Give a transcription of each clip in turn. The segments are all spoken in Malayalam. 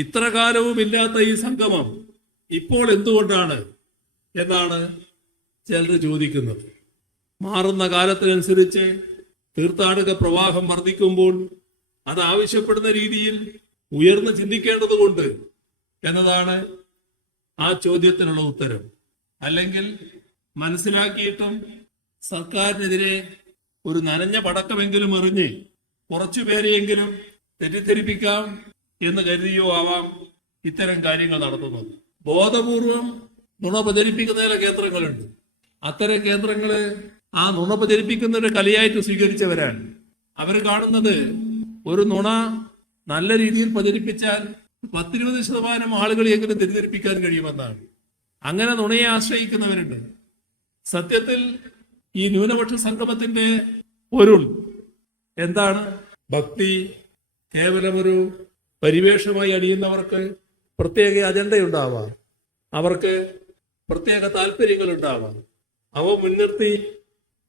ഇത്ര കാലവും ഇല്ലാത്ത ഈ സംഗമം ഇപ്പോൾ എന്തുകൊണ്ടാണ് എന്നാണ് ചിലർ ചോദിക്കുന്നത്. മാറുന്ന കാലത്തിനനുസരിച്ച് തീർത്ഥാടക പ്രവാഹം വർദ്ധിക്കുമ്പോൾ അത് ആവശ്യപ്പെടുന്ന രീതിയിൽ ഉയർന്ന് ചിന്തിക്കേണ്ടതുകൊണ്ട് എന്നതാണ് ആ ചോദ്യത്തിനുള്ള ഉത്തരം. അല്ലെങ്കിൽ മനസ്സിലാക്കിയിട്ടും സർക്കാരിനെതിരെ ഒരു നനഞ്ഞ പടക്കമെങ്കിലും എറിഞ്ഞ് കുറച്ചുപേരെയെങ്കിലും തെറ്റിദ്ധരിപ്പിക്കാം എന്ന് കരുതിയോ ആവാം ഇത്തരം കാര്യങ്ങൾ നടത്തുന്നത്. ബോധപൂർവം നുണ പ്രചരിപ്പിക്കുന്ന ചില കേന്ദ്രങ്ങളുണ്ട്. അത്തരം കേന്ദ്രങ്ങള് ആ നുണ പ്രചരിപ്പിക്കുന്നവരുടെ കലിയായിട്ട് സ്വീകരിച്ചവരാണ്. അവർ കാണുന്നത് ഒരു നുണ നല്ല രീതിയിൽ പ്രചരിപ്പിച്ചാൽ 10-20% ആളുകളെയെങ്കിലും തെറ്റിദ്ധരിപ്പിക്കാൻ കഴിയുമെന്നാണ്. അങ്ങനെ നുണയെ ആശ്രയിക്കുന്നവരുണ്ട്. സത്യത്തിൽ ഈ ന്യൂനപക്ഷ സംഗമത്തിന്റെ പൊരുൾ എന്താണ്? ഭക്തി കേവലമൊരു പരിവേഷമായി അണിയുന്നവർക്ക് പ്രത്യേക അജണ്ടയുണ്ടാവാം, അവർക്ക് പ്രത്യേക താല്പര്യങ്ങൾ ഉണ്ടാവാം. അവ മുൻനിർത്തി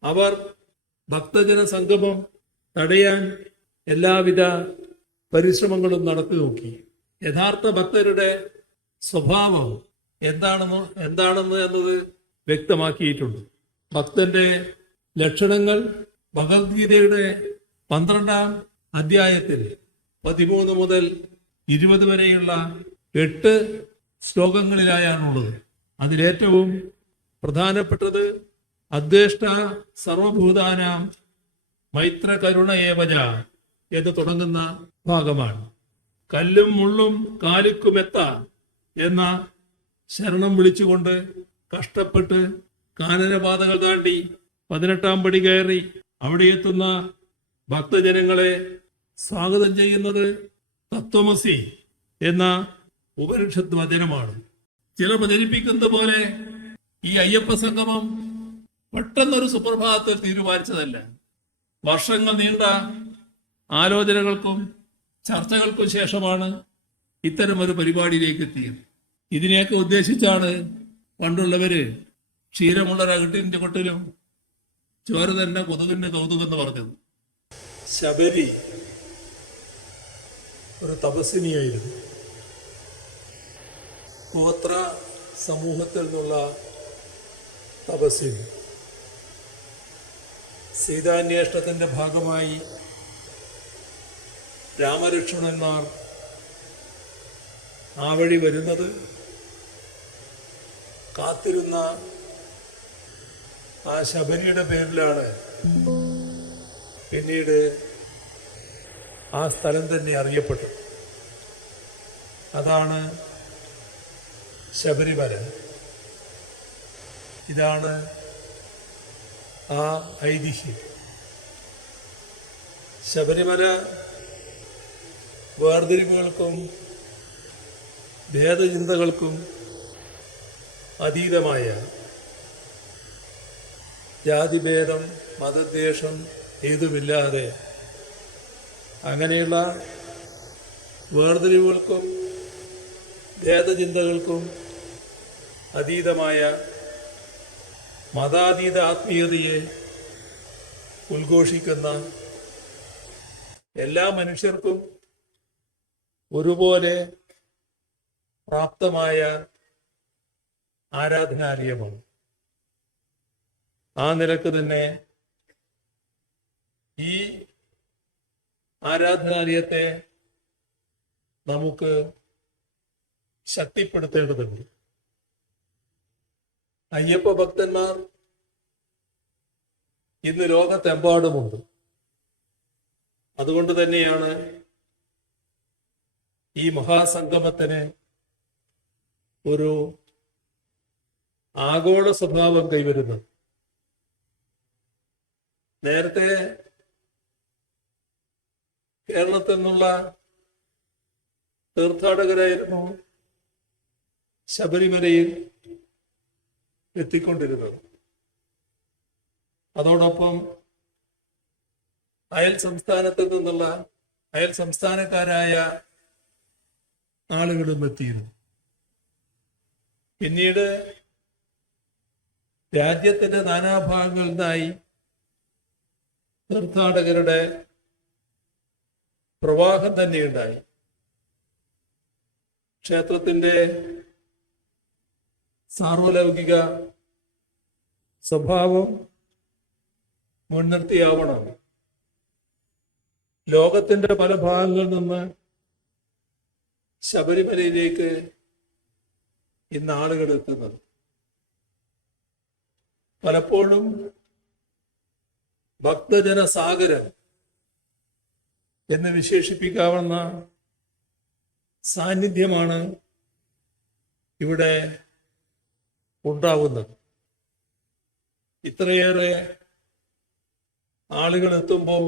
അവർ ഭക്തജന സംഗമം തടയാൻ എല്ലാവിധ പരിശ്രമങ്ങളും നടത്തി നോക്കി. യഥാർത്ഥ ഭക്തരുടെ സ്വഭാവം എന്താണെന്ന് എന്നത് വ്യക്തമാക്കിയിട്ടുണ്ട്. ഭക്തന്റെ ലക്ഷണങ്ങൾ ഭഗവത്ഗീതയുടെ 12-ാം അധ്യായത്തിൽ 13 മുതൽ 20 വരെയുള്ള 8 ശ്ലോകങ്ങളിലായാണുള്ളത്. അതിലേറ്റവും പ്രധാനപ്പെട്ടത് അദ്വേഷ്ട സർവഭൂതാനാം മൈത്ര കരുണ ഏവജ എന്ന് തുടങ്ങുന്ന ഭാഗമാണ്. കല്ലും മുള്ളും കാലിക്കുമെത്ത എന്ന ശരണം വിളിച്ചുകൊണ്ട് കഷ്ടപ്പെട്ട് കാനനപാതകൾ താണ്ടി 18-ാം പടി കയറി അവിടെ എത്തുന്ന ഭക്തജനങ്ങളെ സ്വാഗതം ചെയ്യുന്നത് തത്വമസി എന്ന ഉപനിഷത്ത് വചനമാണ്. ചില പ്രചരിപ്പിക്കുന്നത് പോലെ ഈ അയ്യപ്പ സംഗമം പെട്ടെന്നൊരു സുപ്രഭാതത്തിൽ തീരുമാനിച്ചതല്ല. വർഷങ്ങൾ നീണ്ട ആലോചനകൾക്കും ചർച്ചകൾക്കും ശേഷമാണ് ഇത്തരമൊരു പരിപാടിയിലേക്ക് എത്തിയത്. ഇതിനെയൊക്കെ ഉദ്ദേശിച്ചാണ് പണ്ടുള്ളവര് ക്ഷീരമുള്ള രകട്ടിന്റെ കൊട്ടിലും ചോര തന്നെ കൊതുകിന്റെ കൗതുകം എന്ന് പറഞ്ഞത്. ശബരി ഒരു തപസ്വിനിയായിരുന്നു. ഗോത്ര സമൂഹത്തിൽ നിന്നുള്ള തപസ്വിനി. സീതാന്വേഷണത്തിന്റെ ഭാഗമായി രാമലക്ഷ്മണന്മാർ ആ വഴി വരുന്നത് കാത്തിരുന്ന ആ ശബരിയുടെ പേരിലാണ്. പിന്നീട് ആ സ്ഥലം തന്നെ അറിയപ്പെട്ടു. അതാണ് ശബരിമല. ഇതാണ് ആ ഐതിഹ്യം. ശബരിമല വേർതിരിവുകൾക്കും ഭേദചിന്തകൾക്കും അതീതമായ, ജാതിഭേദം മതദ്വേഷം ഏതുമില്ലാതെ അങ്ങനെയുള്ള വേർതിരിവുകൾക്കും ഭേദചിന്തകൾക്കും അതീതമായ മതാതീത ആത്മീയതയെ ഉദ്ഘോഷിക്കുന്ന, എല്ലാ മനുഷ്യർക്കും ഒരുപോലെ പ്രാപ്തമായ ആരാധനാലയമാണ്. ആ നിലക്ക് തന്നെ ഈ ആരാധനാലയത്തെ നമുക്ക് ശക്തിപ്പെടുത്തേണ്ടതുണ്ട്. അയ്യപ്പ ഭക്തന്മാർ ഇന്ന് ലോകത്തെമ്പാടുമുണ്ട്. അതുകൊണ്ട് തന്നെയാണ് ഈ മഹാസംഗമത്തിന് ഒരു ആഗോള സ്വഭാവം കൈവരുന്നത്. നേരത്തെ കേരളത്തിൽ നിന്നുള്ള തീർത്ഥാടകരായിരുന്നു ശബരിമലയിൽ എത്തിക്കൊണ്ടിരുന്നത്. അതോടൊപ്പം അയൽ സംസ്ഥാനക്കാരായ ആളുകളും എത്തിയിരുന്നു. പിന്നീട് രാജ്യത്തിന്റെ നാനാഭാഗങ്ങളിൽ നിന്നായി തീർത്ഥാടകരുടെ പ്രവാഹം തന്നെയുണ്ടായി. ക്ഷേത്രത്തിന്റെ സാർവലൗകിക സ്വഭാവം മുൻനിർത്തിയാവണം ലോകത്തിന്റെ പല ഭാഗങ്ങളിൽ നിന്ന് ശബരിമലയിലേക്ക് ഇന്ന് ആളുകൾ എത്തുന്നത്. പലപ്പോഴും ഭക്തജന സാഗരം എന്ന് വിശേഷിപ്പിക്കാവുന്ന സാന്നിധ്യമാണ് ഇവിടെ ഉണ്ടാവുന്നത്. ഇത്രയേറെ ആളുകൾ എത്തുമ്പോൾ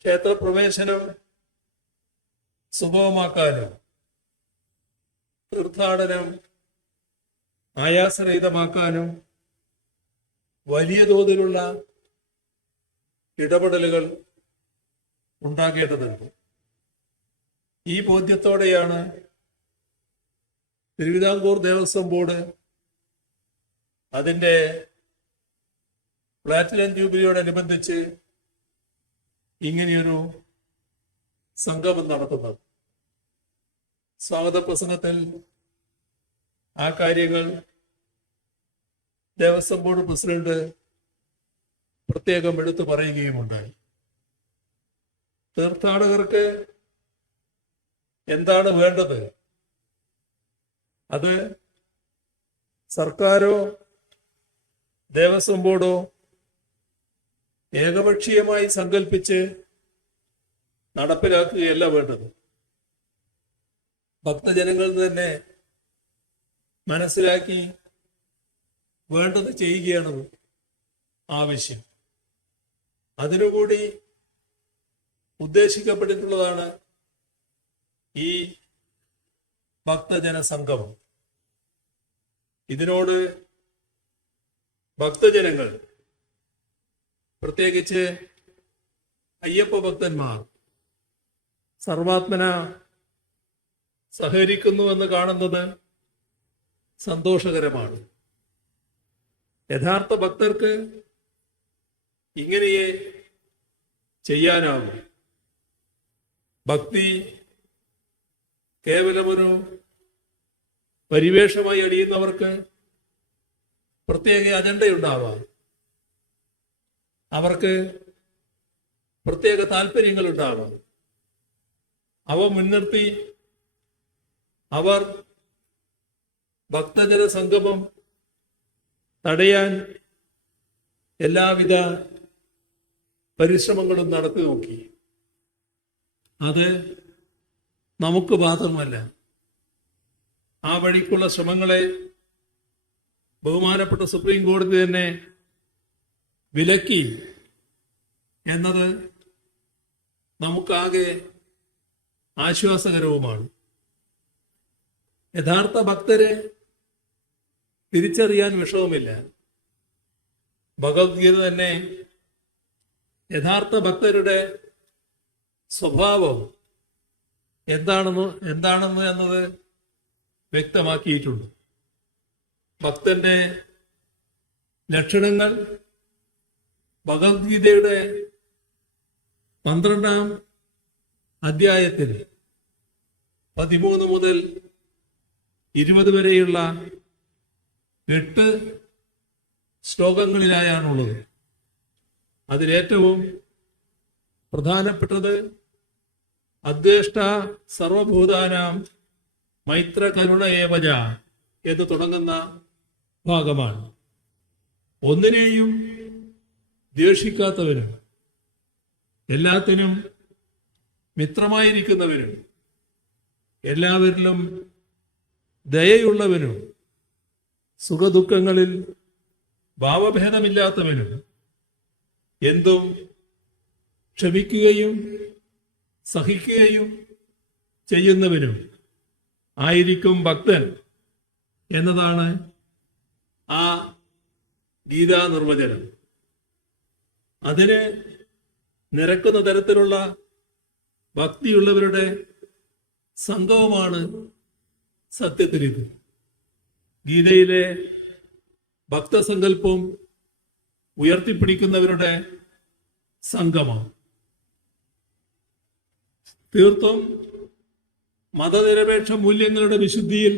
ക്ഷേത്രപ്രവേശനം സുഗമമാക്കാനും തീർത്ഥാടനം ആയാസരഹിതമാക്കാനും വലിയ തോതിലുള്ള ഇടപെടലുകൾ ഉണ്ടാകേണ്ടതുണ്ട്. ഈ ബോധ്യത്തോടെയാണ് തിരുവിതാംകൂർ ദേവസ്വം ബോർഡ് അതിൻ്റെ പ്ലാറ്റിനം ജൂബിലിയോടനുബന്ധിച്ച് ഇങ്ങനെയൊരു സംഗമം നടത്തുന്നത്. സ്വാഗത പ്രസംഗത്തിൽ ആ കാര്യങ്ങൾ ദേവസ്വം ബോർഡ് പ്രസിഡന്റ് പ്രത്യേകം എടുത്തു പറയുകയുമുണ്ടായി. തീർത്ഥാടകർക്ക് എന്താണ് വേണ്ടത്? അത് സർക്കാരോ ദേവസ്വം ബോർഡോ ഏകപക്ഷീയമായി സങ്കല്പിച്ച് നടപ്പിലാക്കുകയല്ല വേണ്ടത്. ഭക്തജനങ്ങൾ തന്നെ മനസ്സിലാക്കി വേണ്ടത് ചെയ്യുകയാണ് ആവശ്യം. അതിനുകൂടി ഉദ്ദേശിക്കപ്പെട്ടിട്ടുള്ളതാണ് ഈ ഭക്തജന സംഗമം. ഇതിനോട് ഭക്തജനങ്ങൾ, പ്രത്യേകിച്ച് അയ്യപ്പ ഭക്തന്മാർ സർവാത്മന സഹകരിക്കുന്നുവെന്ന് കാണുന്നത് സന്തോഷകരമാണ്. യഥാർത്ഥ ഭക്തർക്ക് ഇങ്ങനെയേ ചെയ്യാനാവും. ഭക്തി കേവലമൊരു പരിവേഷമായി അടിയുന്നവർക്ക് പ്രത്യേക അജണ്ടയുണ്ടാവാം. അവർക്ക് പ്രത്യേക താല്പര്യങ്ങളുണ്ടാവാം. അവ മുൻനിർത്തി അവർ ഭക്തജന സംഗമം തടയാൻ എല്ലാവിധ പരിശ്രമങ്ങളും നടത്തി നോക്കി. അത് നമുക്ക് ബാധകമല്ല. ആ വഴിക്കുള്ള ശ്രമങ്ങളെ ബഹുമാനപ്പെട്ട സുപ്രീം കോടതി തന്നെ വിലക്കി എന്നത് നമുക്കാകെ ആശ്വാസകരവുമാണ്. യഥാർത്ഥ ഭക്തരെ തിരിച്ചറിയാൻ വിഷമമില്ല. ഭഗവത്ഗീത തന്നെ യഥാർത്ഥ ഭക്തരുടെ സ്വഭാവം എന്താണെന്ന് എന്നത് വ്യക്തമാക്കിയിട്ടുണ്ട്. ഭക്തന്റെ ലക്ഷണങ്ങൾ ഭഗവത്ഗീതയുടെ 12-ാം അധ്യായത്തിൽ 13 മുതൽ 20 വരെയുള്ള 8 ശ്ലോകങ്ങളിലായാണുള്ളത്. അതിലേറ്റവും പ്രധാനപ്പെട്ടത് അദ്വേഷ്ട സർവഭൂതാനാം മൈത്ര കരുണ ഏവജ എന്ന് തുടങ്ങുന്ന ഭാഗമാണ്. ഒന്നിനെയും ദ്വേഷിക്കാത്തവരും എല്ലാത്തിനും മിത്രമായിരിക്കുന്നവരും എല്ലാവരിലും ദയയുള്ളവനും സുഖദുഃഖങ്ങളിൽ ഭാവഭേദമില്ലാത്തവനും എന്തും ക്ഷമിക്കുകയും സഹിക്കുകയും ചെയ്യുന്നവനും ആയിരിക്കും ഭക്തൻ എന്നതാണ് ആ ഗീതാ നിർവചനം. അതിന് നിരക്കുന്ന തരത്തിലുള്ള ഭക്തിയുള്ളവരുടെ സംഗമമാണ് സത്യത്തിൽ ഇത്. ഗീതയിലെ ഭക്തസങ്കല്പം ഉയർത്തിപ്പിടിക്കുന്നവരുടെ സംഗമം. തീർത്തും മതനിരപേക്ഷ മൂല്യങ്ങളുടെ വിശുദ്ധിയിൽ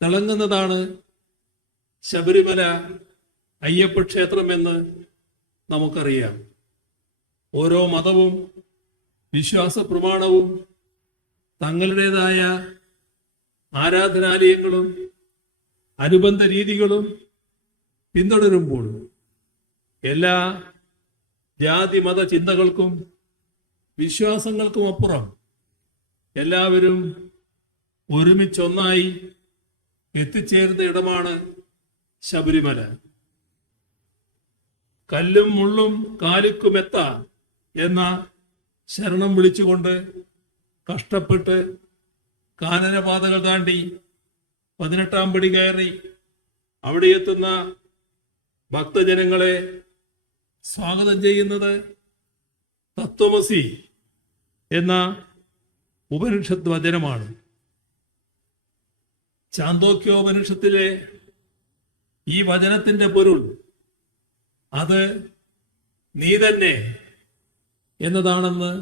തിളങ്ങുന്നതാണ് ശബരിമല അയ്യപ്പ ക്ഷേത്രമെന്ന് നമുക്കറിയാം. ഓരോ മതവും വിശ്വാസ പ്രമാണവും തങ്ങളുടേതായ ആരാധനാലയങ്ങളും അനുബന്ധ രീതികളും പിന്തുടരുമ്പോൾ എല്ലാ ജാതി മത ചിന്തകൾക്കും വിശ്വാസങ്ങൾക്കും അപ്പുറം എല്ലാവരും ഒരുമിച്ചൊന്നായി എത്തിച്ചേരുന്ന ഇടമാണ് ശബരിമല. കല്ലും മുള്ളും കാലിക്കുമെത്ത എന്ന ശരണം വിളിച്ചുകൊണ്ട് കഷ്ടപ്പെട്ട് കാനനപാതകൾ താണ്ടി 18-ാം പടി കയറി അവിടെ എത്തുന്ന ഭക്തജനങ്ങളെ സ്വാഗതം ചെയ്യുന്നത് തത്വമസി എന്ന ഉപനിഷത്ത് വചനമാണ്. ചാന്തോക്യോപനിഷത്തിലെ ഈ വചനത്തിന്റെ പൊരുൾ അത് നീ തന്നെ എന്നതാണെന്ന്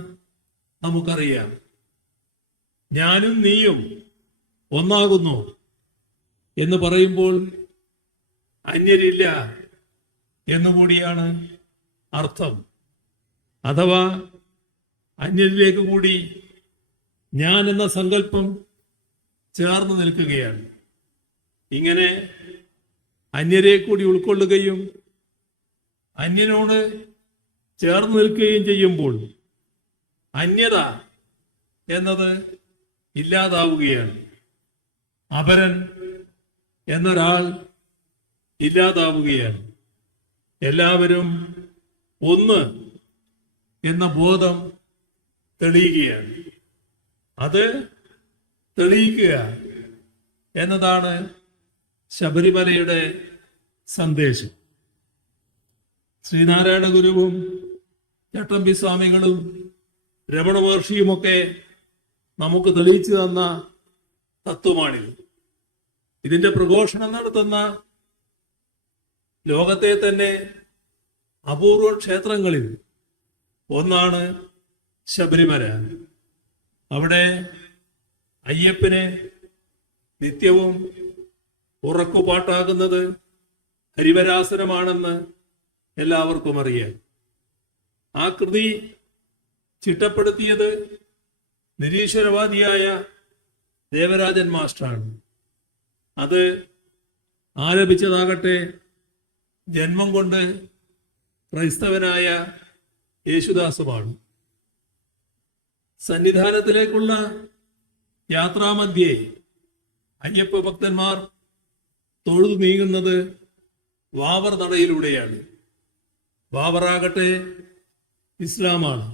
നമുക്കറിയാം. ഞാനും നീയും ഒന്നാകുന്നു എന്ന് പറയുമ്പോൾ അന്യരില്ല എന്നുകൂടിയാണ് അർത്ഥം. അഥവാ അന്യരിലേക്ക് കൂടി ഞാൻ എന്ന സങ്കല്പം ചേർന്ന് നിൽക്കുകയാണ്. ഇങ്ങനെ അന്യരെ കൂടി ഉൾക്കൊള്ളുകയും അന്യനോട് ചേർന്ന് നിൽക്കുകയും ചെയ്യുമ്പോൾ അന്യത എന്നത് ഇല്ലാതാവുകയാണ്. അപരൻ എന്നൊരാൾ ഇല്ലാതാവുകയാണ്. എല്ലാവരും ഒന്ന് എന്ന ബോധം തെളിയുകയാണ്. അത് തെളിയിക്കുക എന്നതാണ് ശബരിമലയുടെ സന്ദേശം. ശ്രീനാരായണ ഗുരുവും ചട്ടമ്പി സ്വാമികളും രമണ മഹർഷിയുമൊക്കെ നമുക്ക് തെളിയിച്ചു തന്ന തത്വമാണിത്. ഇതിന്റെ പ്രഘോഷണം നടത്തുന്ന ലോകത്തെ തന്നെ അപൂർവ ക്ഷേത്രങ്ങളിൽ ഒന്നാണ് ശബരിമല. അവിടെ അയ്യപ്പന് നിത്യവും ഉറക്കുപാട്ടാകുന്നത് ഹരിവരാസനമാണെന്ന് എല്ലാവർക്കും അറിയാം. ആ കൃതി ചിട്ടപ്പെടുത്തിയത് നിരീശ്വരവാദിയായ ദേവരാജൻ മാസ്റ്ററാണ്. അത് ആലപിച്ചതാകട്ടെ ജന്മം കൊണ്ട് ക്രൈസ്തവനായ യേശുദാസുമാണ്. സന്നിധാനത്തിലേക്കുള്ള യാത്രാമധ്യേ അയ്യപ്പ ഭക്തന്മാർ തൊഴുതു നീങ്ങുന്നത് വാവർ നടയിലൂടെയാണ്. വാവറാകട്ടെ ഇസ്ലാമാണ്.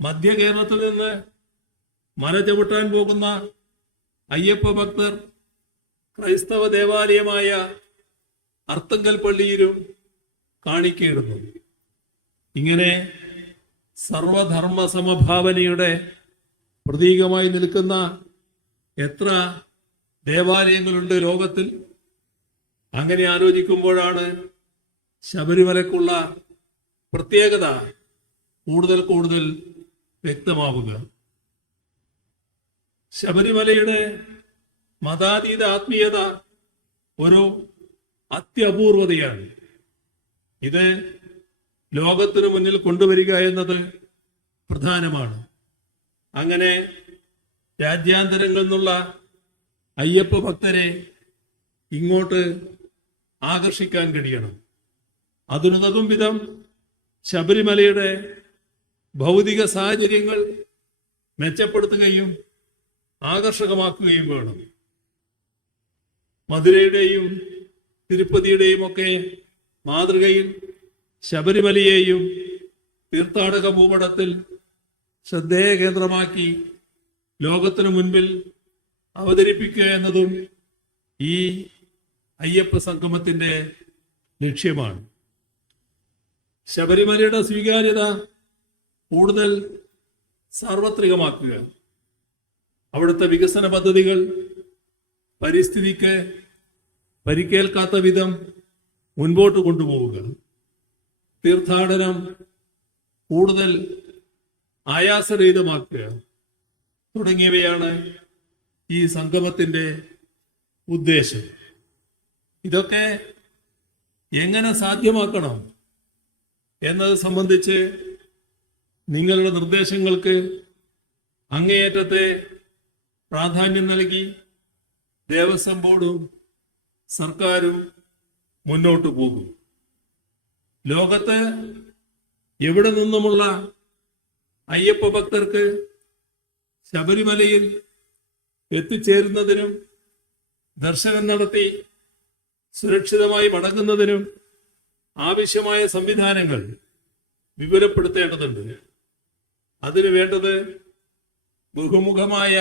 മധ്യ കേരളത്തിൽ നിന്ന് മല ചവിട്ടാൻ പോകുന്ന അയ്യപ്പ ഭക്തർ ക്രൈസ്തവ ദേവാലയമായ അർത്തങ്കൽ പള്ളിയിലും കാണിക്കയിടുന്നു. ഇങ്ങനെ സർവധർമ്മ സമഭാവനയുടെ പ്രതീകമായി നിൽക്കുന്ന എത്ര ദേവാലയങ്ങളുണ്ട് ലോകത്തിൽ? അങ്ങനെ ആലോചിക്കുമ്പോഴാണ് ശബരിമലക്കുള്ള പ്രത്യേകത കൂടുതൽ കൂടുതൽ വ്യക്തമാവുക. ശബരിമലയുടെ മതാതീത ആത്മീയത ഒരു അത്യപൂർവതയാണ്. ഇത് ലോകത്തിനു മുന്നിൽ കൊണ്ടുവരിക എന്നത് പ്രധാനമാണ്. അങ്ങനെ രാജ്യാന്തരങ്ങളിൽ നിന്നുള്ള അയ്യപ്പ ഭക്തരെ ഇങ്ങോട്ട് ആകർഷിക്കാൻ കഴിയണം. അതിനുതകും വിധം ശബരിമലയുടെ ഭൗതിക സാഹചര്യങ്ങൾ മെച്ചപ്പെടുത്തുകയും ആകർഷകമാക്കുകയും വേണം. മധുരയുടെയും തിരുപ്പതിയുടെയും ഒക്കെ മാതൃകയിൽ ശബരിമലയെയും തീർത്ഥാടക ഭൂപടത്തിൽ ശ്രദ്ധേയ കേന്ദ്രമാക്കി ലോകത്തിനു മുൻപിൽ അവതരിപ്പിക്കുക എന്നതും ഈ അയ്യപ്പ സംഗമത്തിന്റെ ലക്ഷ്യമാണ്. ശബരിമലയുടെ സ്വീകാര്യത കൂടുതൽ സാർവത്രികമാക്കുക, അവിടുത്തെ വികസന പദ്ധതികൾ പരിസ്ഥിതിക്ക് പരിക്കേൽക്കാത്ത വിധം മുൻപോട്ട് കൊണ്ടുപോവുക, തീർത്ഥാടനം കൂടുതൽ ആയാസരഹിതമാക്കുക, തുടങ്ങിയവയാണ് ഈ സംഗമത്തിന്റെ ഉദ്ദേശം. ഇതൊക്കെ എങ്ങനെ സാധ്യമാക്കണം എന്നത് സംബന്ധിച്ച് നിങ്ങളുടെ നിർദ്ദേശങ്ങൾക്ക് അങ്ങേയറ്റത്തെ പ്രാധാന്യം നൽകി ദേവസ്വം ബോർഡും സർക്കാരും മുന്നോട്ട് പോകും. ലോകത്ത് എവിടെ നിന്നുമുള്ള അയ്യപ്പ ഭക്തർക്ക് ശബരിമലയിൽ എത്തിച്ചേരുന്നതിനും ദർശനം നടത്തി സുരക്ഷിതമായി മടങ്ങുന്നതിനും ആവശ്യമായ സംവിധാനങ്ങൾ വിപുലപ്പെടുത്തേണ്ടതുണ്ട്. അതിന് വേണ്ടത് ബഹുമുഖമായ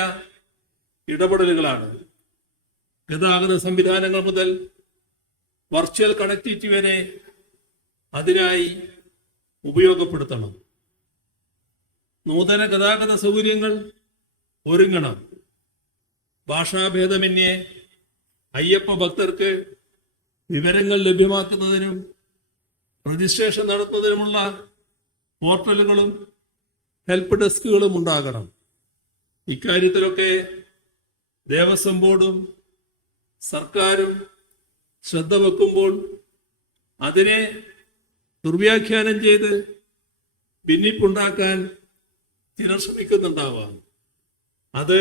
ഇടപെടലുകളാണ്. ഗതാഗത സംവിധാനങ്ങൾ മുതൽ വെർച്വൽ കണക്ടിവിറ്റി വരെ അതിനായി ഉപയോഗപ്പെടുത്തണം. നൂതന ഗതാഗത സൗകര്യങ്ങൾ ഒരുങ്ങണം. ഭാഷാഭേദമന്യേ അയ്യപ്പ ഭക്തർക്ക് വിവരങ്ങൾ ലഭ്യമാക്കുന്നതിനും രജിസ്ട്രേഷൻ നടത്തുന്നതിനുമുള്ള പോർട്ടലുകളും ഹെൽപ്പ് ഡെസ്കുകളും ഉണ്ടാകണം. ഇക്കാര്യത്തിലൊക്കെ ദേവസ്വം ബോർഡും സർക്കാരും ശ്രദ്ധ വെക്കുമ്പോൾ അതിനെ ദുർവ്യാഖ്യാനം ചെയ്ത് ഭിന്നിപ്പുണ്ടാക്കാൻ ചിലർ ശ്രമിക്കുന്നുണ്ടാവാം. അത്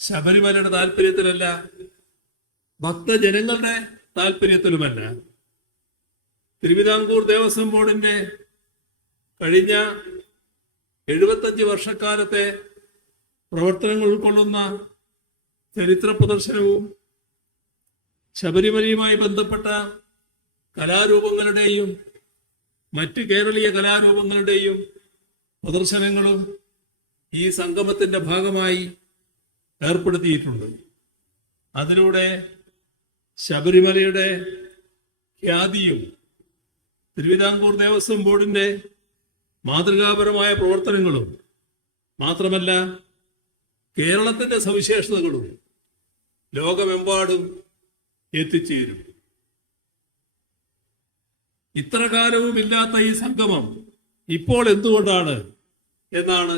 ശബരിമലയുടെ താല്പര്യത്തിലല്ല, ഭക്തജനങ്ങളുടെ താല്പര്യത്തിലുമല്ല. തിരുവിതാംകൂർ ദേവസ്വം ബോർഡിന്റെ കഴിഞ്ഞ 75 വർഷക്കാലത്തെ പ്രവർത്തനങ്ങൾ ഉൾക്കൊള്ളുന്ന ചരിത്ര പ്രദർശനവും ശബരിമലയുമായി ബന്ധപ്പെട്ട കലാരൂപങ്ങളുടെയും മറ്റ് കേരളീയ കലാരൂപങ്ങളുടെയും പ്രദർശനങ്ങളും ഈ സംഗമത്തിന്റെ ഭാഗമായി ഏർപ്പെടുത്തിയിട്ടുണ്ട്. അതിലൂടെ ശബരിമലയുടെ ഖ്യാതിയും തിരുവിതാംകൂർ ദേവസ്വം ബോർഡിന്റെ മാതൃകാപരമായ പ്രവർത്തനങ്ങളും മാത്രമല്ല കേരളത്തിന്റെ സവിശേഷതകളും ലോകമെമ്പാടും എത്തിച്ചേരും. ഇത്ര കാലവും ഇല്ലാത്ത ഈ സംഗമം ഇപ്പോൾ എന്തുകൊണ്ടാണ് എന്നാണ്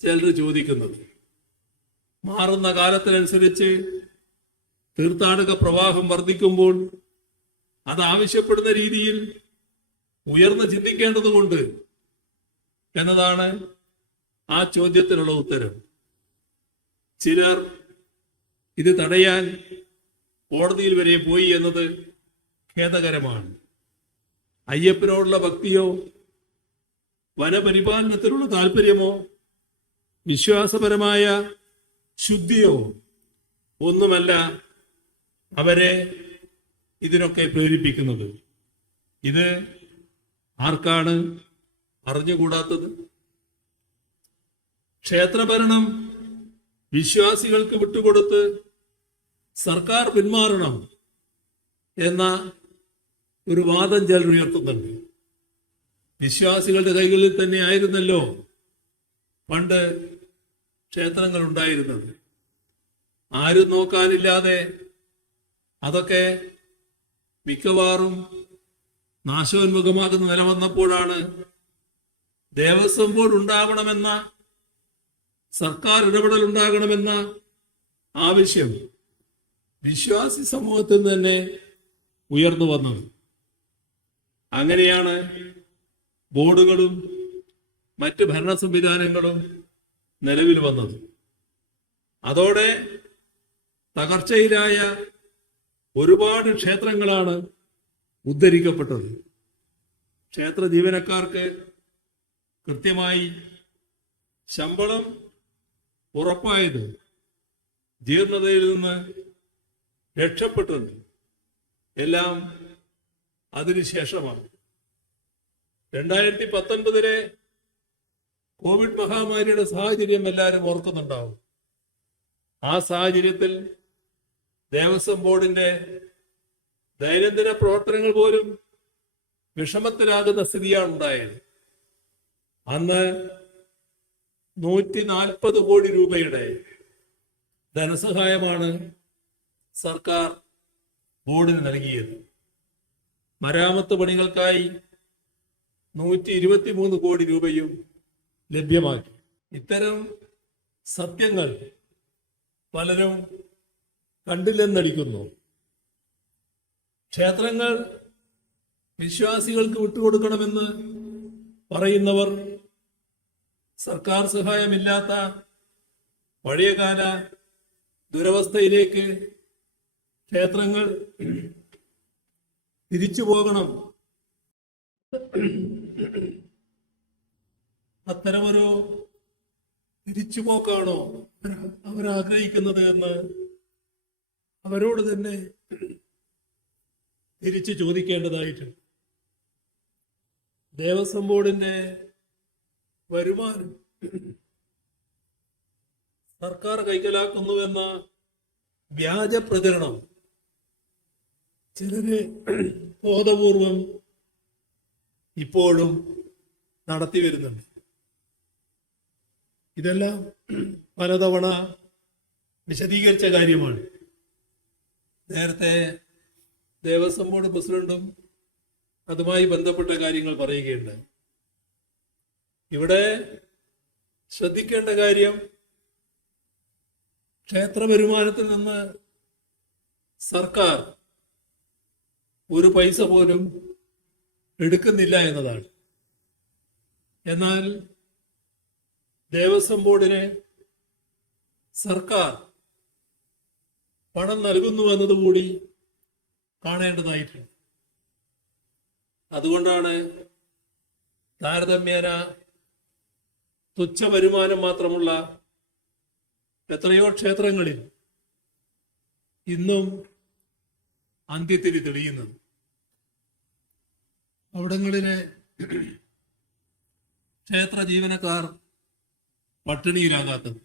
ചിലർ ചോദിക്കുന്നത്. മാറുന്ന കാലത്തിനനുസരിച്ച് തീർത്ഥാടക പ്രവാഹം വർദ്ധിക്കുമ്പോൾ അത് ആവശ്യപ്പെടുന്ന രീതിയിൽ ഉയർന്ന് ചിന്തിക്കേണ്ടതുകൊണ്ട് എന്നതാണ് ആ ചോദ്യത്തിനുള്ള ഉത്തരം. ചിലർ ഇത് തടയാൻ കോടതിയിൽ വരെ പോയി എന്നത് ഖേദകരമാണ്. അയ്യപ്പനോടുള്ള ഭക്തിയോ വനപരിപാലനത്തിനുള്ള താല്പര്യമോ വിശ്വാസപരമായ ശുദ്ധിയോ ഒന്നുമല്ല അവരെ ഇതിനൊക്കെ പ്രേരിപ്പിക്കുന്നത്. ഇത് ആർക്കാണ് അറിഞ്ഞുകൂടാത്തത്? ക്ഷേത്രഭരണം വിശ്വാസികൾക്ക് വിട്ടുകൊടുത്ത് സർക്കാർ പിന്മാറണം എന്ന ഒരു വാദം ചിലർ ഉയർത്തുന്നുണ്ട്. വിശ്വാസികളുടെ കൈകളിൽ തന്നെ ആയിരുന്നല്ലോ പണ്ട് ക്ഷേത്രങ്ങൾ ഉണ്ടായിരുന്നത്. ആരും നോക്കാനില്ലാതെ അതൊക്കെ മിക്കവാറും നാശോന്മുഖമാകുന്ന നില വന്നപ്പോഴാണ് ദേവസ്വം ബോർഡ് ഉണ്ടാവണമെന്ന, സർക്കാർ ഇടപെടൽ ഉണ്ടാകണമെന്ന ആവശ്യം വിശ്വാസി സമൂഹത്തിൽ നിന്ന് തന്നെ ഉയർന്നു വന്നത്. അങ്ങനെയാണ് ബോർഡുകളും മറ്റ് ഭരണ സംവിധാനങ്ങളും നിലവിൽ വന്നത്. അതോടെ തകർച്ചയിലായ ഒരുപാട് ക്ഷേത്രങ്ങളാണ് ഉദ്ധരിക്കപ്പെട്ടത്. ക്ഷേത്ര ജീവനക്കാർക്ക് കൃത്യമായി ശമ്പളം ഉറപ്പായത്, ജീർണതയിൽ നിന്ന് രക്ഷപ്പെട്ടത് എല്ലാം അതിനുശേഷമാണ്. 2019 കോവിഡ് മഹാമാരിയുടെ സാഹചര്യം എല്ലാവരും ഓർക്കുന്നുണ്ടാവും. ആ സാഹചര്യത്തിൽ ദേവസ്വം ബോർഡിന്റെ ദൈനംദിന പ്രവർത്തനങ്ങൾ പോലും വിഷമത്തിലാകുന്ന സ്ഥിതിയാണ് ഉണ്ടായത്. അന്ന് 140 കോടി രൂപയുടെ ധനസഹായമാണ് സർക്കാർ ബോർഡിന് നൽകിയത്. മരാമത്ത് പണികൾക്കായി 123 കോടി രൂപയും ലഭ്യമാക്കി. ഇത്തരം സത്യങ്ങൾ പലരും കണ്ടില്ലെന്നടിക്കുന്നു. ക്ഷേത്രങ്ങൾ വിശ്വാസികൾക്ക് വിട്ടുകൊടുക്കണമെന്ന് പറയുന്നവർ സർക്കാർ സഹായമില്ലാത്ത പഴയകാല ദുരവസ്ഥയിലേക്ക് ക്ഷേത്രങ്ങൾ തിരിച്ചു പോകണം, അത്തരമൊരു തിരിച്ചുപോക്കാണോ അവരാഗ്രഹിക്കുന്നത് എന്ന് അവരോട് തന്നെ തിരിച്ചു ചോദിക്കേണ്ടതായിട്ടുണ്ട്. ദേവസ്വം ബോർഡിന്റെ വരുമാനം സർക്കാർ കൈക്കലാക്കുന്നുവെന്ന വ്യാജ പ്രചരണം ചിലര് ബോധപൂർവം ഇപ്പോഴും നടത്തി വരുന്നുണ്ട്. ഇതെല്ലാം പലതവണ വിശദീകരിച്ച കാര്യമാണ്. നേരത്തെ ദേവസ്വം ബോർഡ് പ്രസിഡന്റും അതുമായി ബന്ധപ്പെട്ട കാര്യങ്ങൾ പറയുകയുണ്ടായി. ഇവിടെ ശ്രദ്ധിക്കേണ്ട കാര്യം, ക്ഷേത്ര വരുമാനത്തിൽ നിന്ന് സർക്കാർ ഒരു പൈസ പോലും എടുക്കുന്നില്ല എന്നതാണ്. എന്നാൽ ദേവസ്വം ബോർഡിന് സർക്കാർ പണം നൽകുന്നു എന്നതുകൂടി കാണേണ്ടതായിട്ടുണ്ട്. അതുകൊണ്ടാണ് താരതമ്യേന തുച്ഛ വരുമാനം മാത്രമുള്ള എത്രയോ ക്ഷേത്രങ്ങളിൽ ഇന്നും അന്ത്യത്തിരി തെളിയുന്നത്. അവിടങ്ങളിലെ ക്ഷേത്ര ജീവനക്കാർ പട്ടിണിയിലാകാത്തത്.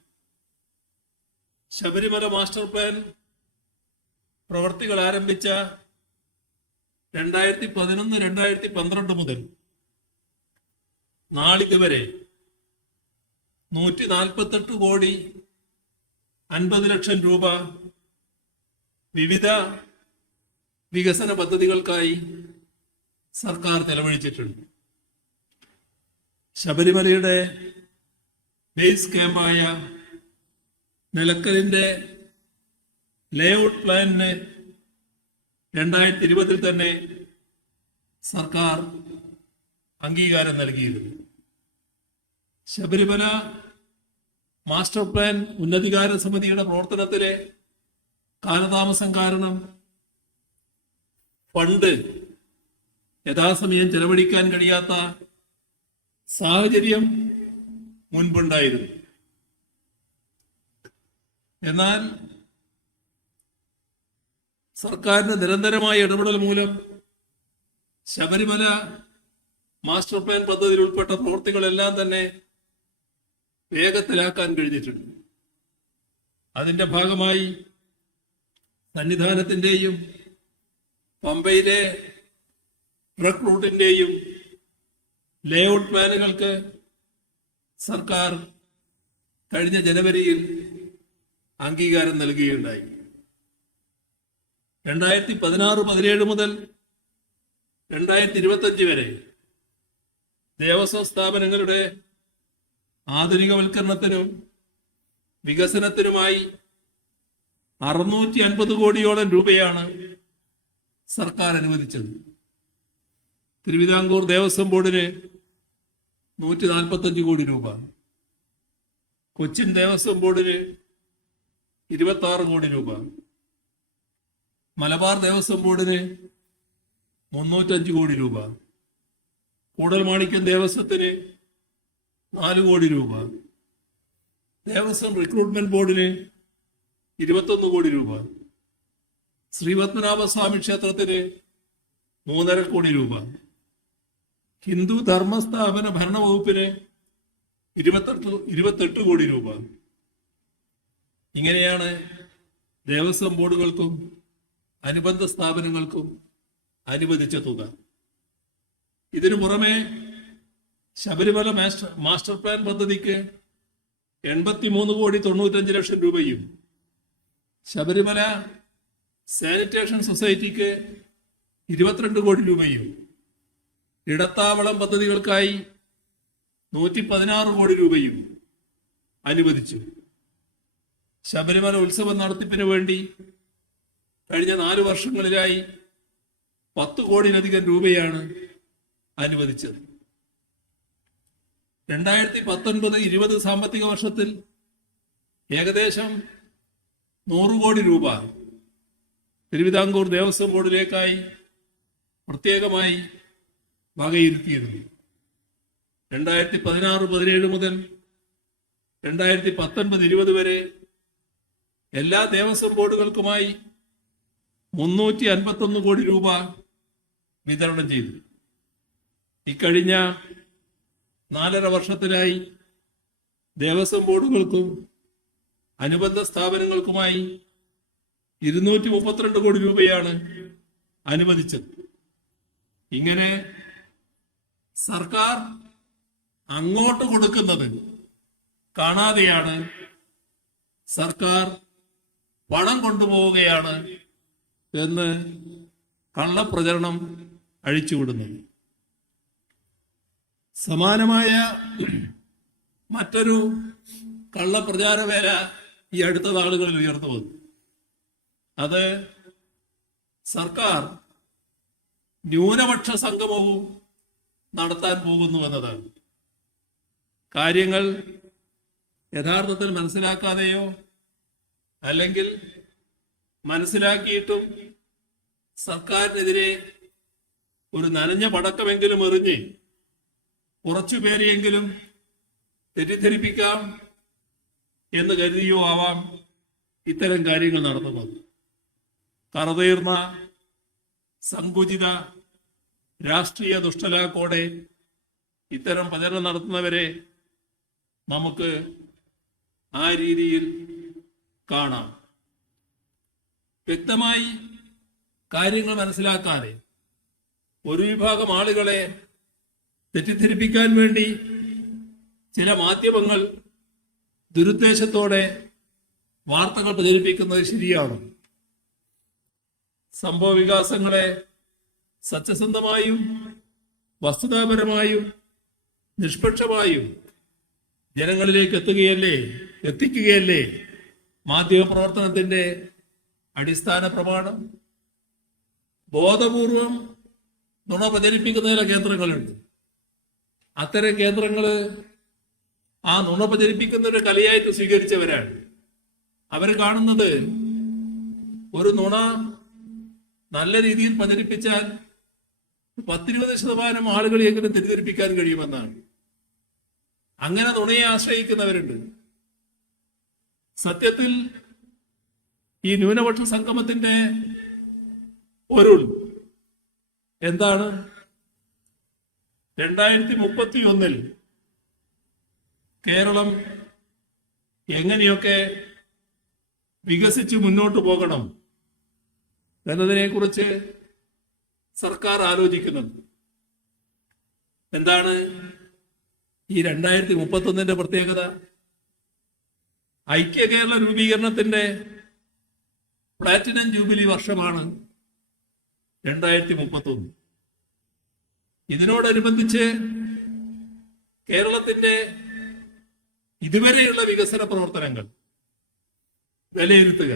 ശബരിമല മാസ്റ്റർ പ്ലാൻ പ്രവർത്തികൾ ആരംഭിച്ച 2011-2012 മുതൽ നാളിതുവരെ 148 കോടി 50 ലക്ഷം രൂപ വിവിധ വികസന പദ്ധതികൾക്കായി സർക്കാർ ചെലവഴിച്ചിട്ടുണ്ട്. ശബരിമലയുടെ ബേസ് ക്യാമ്പായ നിലക്കലിന്റെ ലേഔട്ട് പ്ലാനിന് 2020 തന്നെ സർക്കാർ അംഗീകാരം നൽകിയിരുന്നു. ശബരിമല മാസ്റ്റർ പ്ലാൻ ഉന്നതികാര സമിതിയുടെ പ്രവർത്തനത്തിലെ കാലതാമസം കാരണം ഫണ്ട് യഥാസമയം ചെലവഴിക്കാൻ കഴിയാത്ത സാഹചര്യം മുൻപുണ്ടായിരുന്നു. എന്നാൽ സർക്കാരിന്റെ നിരന്തരമായ ഇടപെടൽ മൂലം ശബരിമല മാസ്റ്റർ പ്ലാൻ പദ്ധതിയിൽ ഉൾപ്പെട്ട പ്രവൃത്തികളെല്ലാം തന്നെ വേഗത്തിലാക്കാൻ കഴിഞ്ഞിട്ടുണ്ട്. അതിന്റെ ഭാഗമായി സന്നിധാനത്തിന്റെയും പമ്പയിലെ ട്രക്ക് റൂട്ടിന്റെയും ലേഔട്ട് പ്ലാനുകൾക്ക് സർക്കാർ കഴിഞ്ഞ ജനുവരിയിൽ അംഗീകാരം നൽകുകയുണ്ടായി. 2016-17 മുതൽ 2025 വരെ ദേവസ്വം സ്ഥാപനങ്ങളുടെ ആധുനികവൽക്കരണത്തിനും വികസനത്തിനുമായി 650 കോടിയോളം രൂപയാണ് സർക്കാർ അനുവദിച്ചത്. തിരുവിതാംകൂർ ദേവസ്വം ബോർഡിന് 145 കോടി രൂപ, കൊച്ചിൻ ദേവസ്വം ബോർഡിന് 26 കോടി രൂപ, മലബാർ ദേവസ്വം ബോർഡിന് 305 കോടി രൂപ, കൂടൽമാണിക്യം ദേവസ്വത്തിന് 4 കോടി രൂപ, ദേവസ്വം റിക്രൂട്ട്മെന്റ് ബോർഡിന് 21 കോടി രൂപ, ശ്രീപത്മനാഭസ്വാമി ക്ഷേത്രത്തിന് 3.5 കോടി രൂപ, ഹിന്ദു ധർമ്മസ്ഥാപന ഭരണ വകുപ്പിന് 28 കോടി രൂപ. ഇങ്ങനെയാണ് ദേവസ്വം ബോർഡുകൾക്കും അനുബന്ധ സ്ഥാപനങ്ങൾക്കും അനുവദിച്ച തുക. ഇതിനു പുറമെ ശബരിമല മാസ്റ്റർ പ്ലാൻ പദ്ധതിക്ക് 83 കോടി 95 ലക്ഷം രൂപയും, ശബരിമല സാനിറ്റേഷൻ സൊസൈറ്റിക്ക് 22 കോടി രൂപയും, ഇടത്താവളം പദ്ധതികൾക്കായി 116 കോടി രൂപയും അനുവദിച്ചു. ശബരിമല ഉത്സവ നടത്തിപ്പിന് വേണ്ടി കഴിഞ്ഞ 4 വർഷങ്ങളിലായി 10 കോടിയിലധികം രൂപയാണ് അനുവദിച്ചത്. 2019-20 സാമ്പത്തിക വർഷത്തിൽ ഏകദേശം 100 കോടി രൂപ തിരുവിതാംകൂർ ദേവസ്വം ബോർഡിലേക്കായി പ്രത്യേകമായി വകയിരുത്തിയിരുന്നു. 2016-17 മുതൽ 2019-20 വരെ എല്ലാ ദേവസ്വം ബോർഡുകൾക്കുമായി 351 കോടി രൂപ വിതരണം ചെയ്തു. ഇക്കഴിഞ്ഞ 4.5 വർഷത്തിലായി ദേവസ്വം ബോർഡുകൾക്കും അനുബന്ധ സ്ഥാപനങ്ങൾക്കുമായി 232 കോടി രൂപയാണ് അനുവദിച്ചത്. ഇങ്ങനെ സർക്കാർ അങ്ങോട്ട് കൊടുക്കുന്നത് കാണാതെയാണ് സർക്കാർ പണം കൊണ്ടുപോവുകയാണ് എന്ന് കള്ളപ്രചരണം അഴിച്ചുവിടുന്നത്. സമാനമായ മറ്റൊരു കള്ളപ്രചാരവേല ഈ അടുത്ത നാളുകളിൽ ഉയർന്നു വന്നു. അത് സർക്കാർ ന്യൂനപക്ഷ സംഗമവും നടത്താൻ പോകുന്നു എന്നതാണ്. കാര്യങ്ങൾ യഥാർത്ഥത്തിൽ മനസ്സിലാക്കാതെയോ അല്ലെങ്കിൽ മനസ്സിലാക്കിയിട്ടും സർക്കാരിനെതിരെ ഒരു നനഞ്ഞ പടക്കമെങ്കിലും എറിഞ്ഞ് കുറച്ചുപേരെയെങ്കിലും തെറ്റിദ്ധരിപ്പിക്കാം എന്ന് കരുതിയോ ആവാം ഇത്തരം കാര്യങ്ങൾ നടന്നു വന്നു. കറതീർന്ന സങ്കുചിത രാഷ്ട്രീയ ദുഷ്ടലാക്കോടെ ഇത്തരം പ്രചരണം നടത്തുന്നവരെ നമുക്ക് ആ രീതിയിൽ കാണാം. വ്യക്തമായി കാര്യങ്ങൾ മനസ്സിലാക്കാതെ ഒരു വിഭാഗം ആളുകളെ തെറ്റിദ്ധരിപ്പിക്കാൻ വേണ്ടി ചില മാധ്യമങ്ങൾ ദുരുദ്ദേശത്തോടെ വാർത്തകൾ പ്രചരിപ്പിക്കുന്നത് ശരിയാണ്. സംഭവ വികാസങ്ങളെ സത്യസന്ധമായും വസ്തുതാപരമായും നിഷ്പക്ഷമായും ജനങ്ങളിലേക്ക് എത്തിക്കുകയല്ലേ മാധ്യമ പ്രവർത്തനത്തിന്റെ അടിസ്ഥാന പ്രമാണം. ബോധപൂർവം നുണ പ്രചരിപ്പിക്കുന്ന ചില കേന്ദ്രങ്ങളുണ്ട്. അത്തരം കേന്ദ്രങ്ങള് ആ നുണ പ്രചരിപ്പിക്കുന്ന ഒരു കലയായിട്ട് സ്വീകരിച്ചവരാണ്. അവർ കാണുന്നത് ഒരു നുണ നല്ല രീതിയിൽ പ്രചരിപ്പിച്ചാൽ 10-20% ആളുകളെയെങ്കിലും തെറ്റിദ്ധരിപ്പിക്കാൻ കഴിയുമെന്നാണ്. അങ്ങനെ നുണയെ ആശ്രയിക്കുന്നവരുണ്ട്. സത്യത്തിൽ ഈ ന്യൂനപക്ഷ സംഗമത്തിന്റെ പൊരുൾ എന്താണ്? 2031 കേരളം എങ്ങനെയൊക്കെ വികസിച്ച് മുന്നോട്ട് പോകണം എന്നതിനെ കുറിച്ച് സർക്കാർ ആലോചിക്കുന്നുണ്ട്. എന്താണ് ഈ 2031 പ്രത്യേകത? ഐക്യ കേരള രൂപീകരണത്തിന്റെ പ്ലാറ്റിനം ജൂബിലി വർഷമാണ് 2031. ഇതിനോടനുബന്ധിച്ച് കേരളത്തിന്റെ ഇതുവരെയുള്ള വികസന പ്രവർത്തനങ്ങൾ വിലയിരുത്തുക.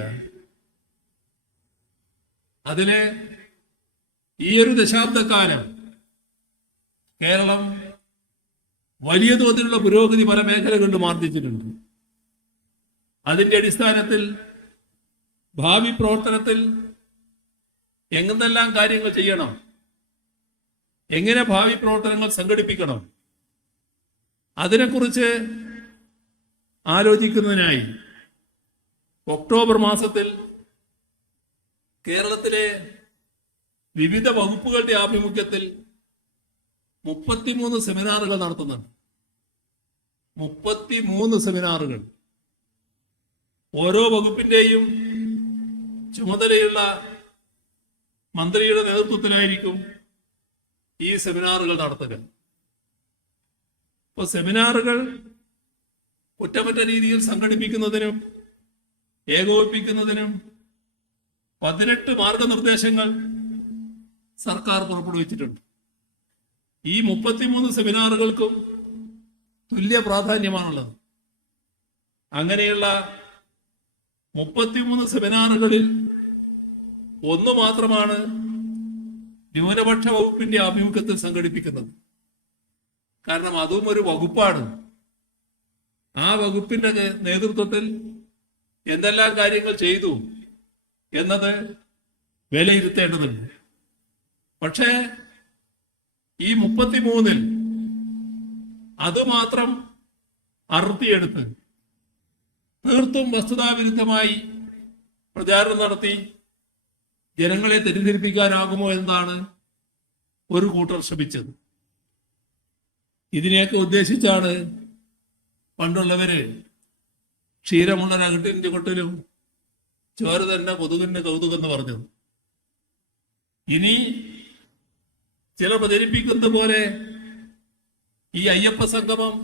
അതിന് ഈ ഒരു ദശാബ്ദക്കാലം കേരളം വലിയ തോതിലുള്ള പുരോഗതി പല മേഖലകളിലും ആർജിച്ചിട്ടുണ്ട്. അതിന്റെ അടിസ്ഥാനത്തിൽ ഭാവി പ്രവർത്തനത്തിൽ എങ്ങനെല്ലാം കാര്യങ്ങൾ ചെയ്യണം, എങ്ങനെ ഭാവി പ്രവർത്തനങ്ങൾ സംഘടിപ്പിക്കണം, അതിനെക്കുറിച്ച് ആലോചിക്കുന്നതിനായി ഒക്ടോബർ മാസത്തിൽ കേരളത്തിലെ വിവിധ വകുപ്പുകളുടെ ആഭിമുഖ്യത്തിൽ 33 സെമിനാറുകൾ നടത്തുന്നുണ്ട്. 33 സെമിനാറുകൾ. ഓരോ വകുപ്പിന്റെയും ചുമതലയുള്ള മന്ത്രിയുടെ നേതൃത്വത്തിലായിരിക്കും ഈ സെമിനാറുകൾ നടത്തുക. ഇപ്പൊ സെമിനാറുകൾ കുറ്റമറ്റ രീതിയിൽ സംഘടിപ്പിക്കുന്നതിനും ഏകോപിപ്പിക്കുന്നതിനും 18 മാർഗനിർദ്ദേശങ്ങൾ സർക്കാർ പുറപ്പെടുവിച്ചിട്ടുണ്ട്. ഈ 33 സെമിനാറുകൾക്കും തുല്യ പ്രാധാന്യമാണുള്ളത്. അങ്ങനെയുള്ള 33 സെമിനാറുകളിൽ ഒന്ന് മാത്രമാണ് ന്യൂനപക്ഷ വകുപ്പിന്റെ ആഭിമുഖ്യത്തിൽ സംഘടിപ്പിക്കുന്നത്. കാരണം അതും ഒരു വകുപ്പാണ്. ആ വകുപ്പിന്റെ നേതൃത്വത്തിൽ എന്തെല്ലാം കാര്യങ്ങൾ ചെയ്തു എന്നത് വിലയിരുത്തേണ്ടതുണ്ട്. പക്ഷേ ഈ 33-ൽ അതുമാത്രം അറുത്തിയെടുത്ത് തീർത്തും വസ്തുതാവിരുദ്ധമായി പ്രചാരണം നടത്തി ജനങ്ങളെ തെറ്റിദ്ധരിപ്പിക്കാനാകുമോ എന്നതാണ് ഒരു കൂട്ടർ ശ്രമിച്ചത്. ഇതിനെയൊക്കെ ഉദ്ദേശിച്ചാണ് പണ്ടുള്ളവര് ക്ഷീരമുള്ള രകട്ടിന്റെ കൊട്ടിലും ചോര തന്നെ കൊതുകിന്റെ കൗതുകെന്ന് പറഞ്ഞത്. ഇനി ചില പ്രചരിപ്പിക്കുന്ന പോലെ ഈ അയ്യപ്പ സംഗമം